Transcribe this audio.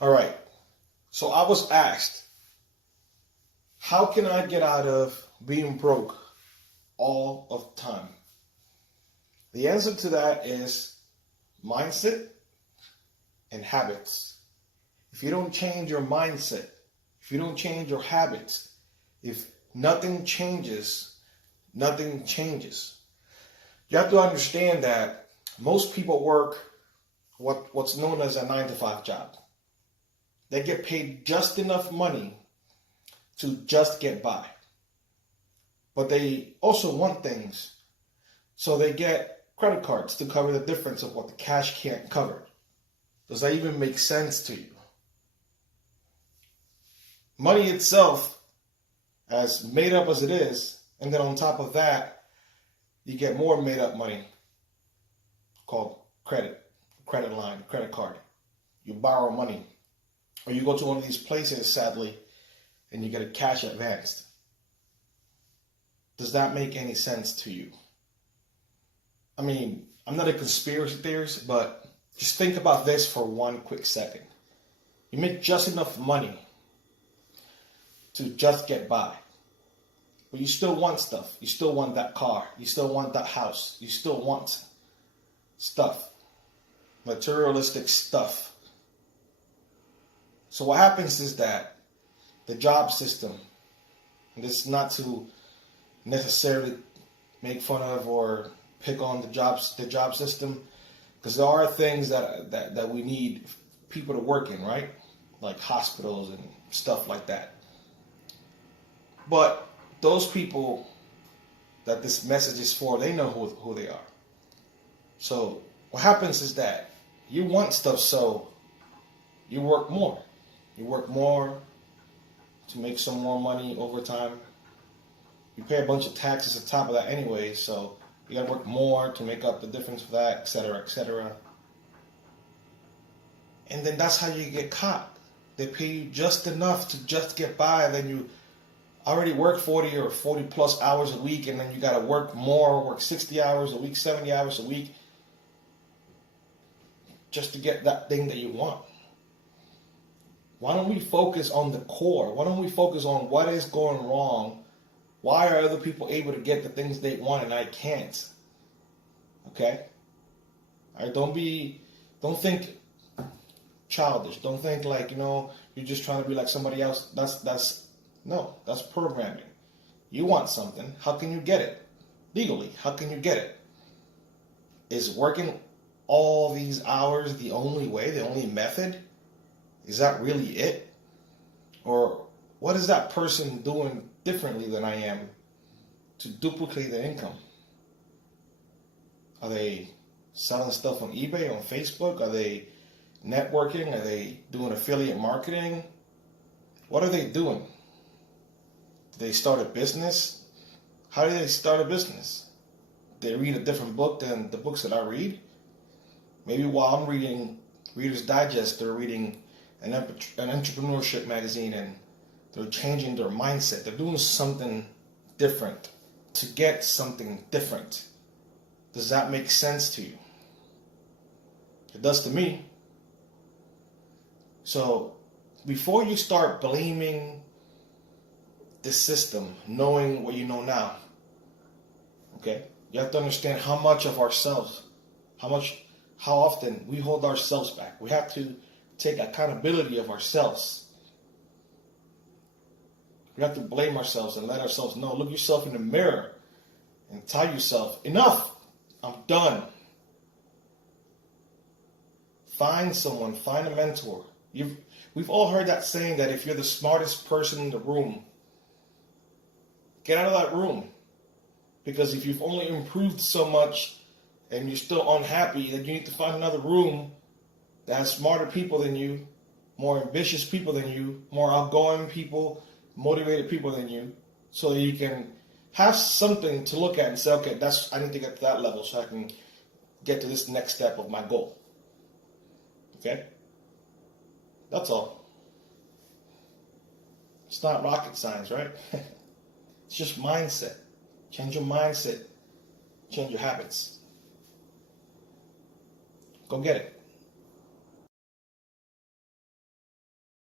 All right. So I was asked, how can I get out of being broke all of the time? The answer to that is mindset and habits. If you don't change your mindset, if you don't change your habits, if nothing changes, nothing changes. You have to understand that most people work what's known as a 9 to 5 job. They get paid just enough money to just get by. But they also want things. So they get credit cards to cover the difference of what the cash can't cover. Does that even make sense to you? Money itself, as made up as it is, and then on top of that, you get more made up money called credit line, credit card. You borrow money. Or you go to one of these places, sadly, and you get a cash advanced. Does that make any sense to you? I mean, I'm not a conspiracy theorist, but just think about this for one quick second. You make just enough money to just get by. But you still want stuff. You still want that car. You still want that house. You still want stuff. Materialistic stuff. So what happens is that the job system, and this is not to necessarily make fun of or pick on the job system, because there are things that we need people to work in, right? Like hospitals and stuff like that. But those people that this message is for, they know who they are. So what happens is that you want stuff, so you work more. You work more to make some more money over time. You pay a bunch of taxes on top of that anyway, so you gotta work more to make up the difference for that, etc., etc. And then that's how you get caught. They pay you just enough to just get by, and then you already work 40 or 40 plus hours a week, and then you gotta work more, work 60 hours a week, 70 hours a week, just to get that thing that you want. Why don't we focus on the core? Why don't we focus on what is going wrong? Why are other people able to get the things they want and I can't? Okay? All right, don't think childish. Don't think like, you're just trying to be like somebody else. That's programming. You want something. How can you get it? Legally, how can you get it? Is working all these hours the only way, the only method? Is that really it? Or what is that person doing differently than I am to duplicate the income? Are they selling stuff on eBay, on Facebook? Are they networking? Are they doing affiliate marketing? What are they doing? Did they start a business? How did they start a business? Did they read a different book than the books that I read? Maybe while I'm reading Reader's Digest, they're reading an entrepreneurship magazine and they're changing their mindset. They're doing something different to get something different. Does that make sense to you? It does to me. So before you start blaming the system, knowing what you know now, okay, you have to understand how much of ourselves, how often we hold ourselves back. We have to take accountability of ourselves. We have to blame ourselves and let ourselves know. Look yourself in the mirror and tell yourself, enough, I'm done. Find someone, find a mentor. We've all heard that saying that if you're the smartest person in the room, get out of that room. Because if you've only improved so much and you're still unhappy, then you need to find another room that has smarter people than you, more ambitious people than you, more outgoing people, motivated people than you, so that you can have something to look at and say, okay, I need to get to that level so I can get to this next step of my goal. Okay? That's all. It's not rocket science, right? It's just mindset. Change your mindset. Change your habits. Go get it.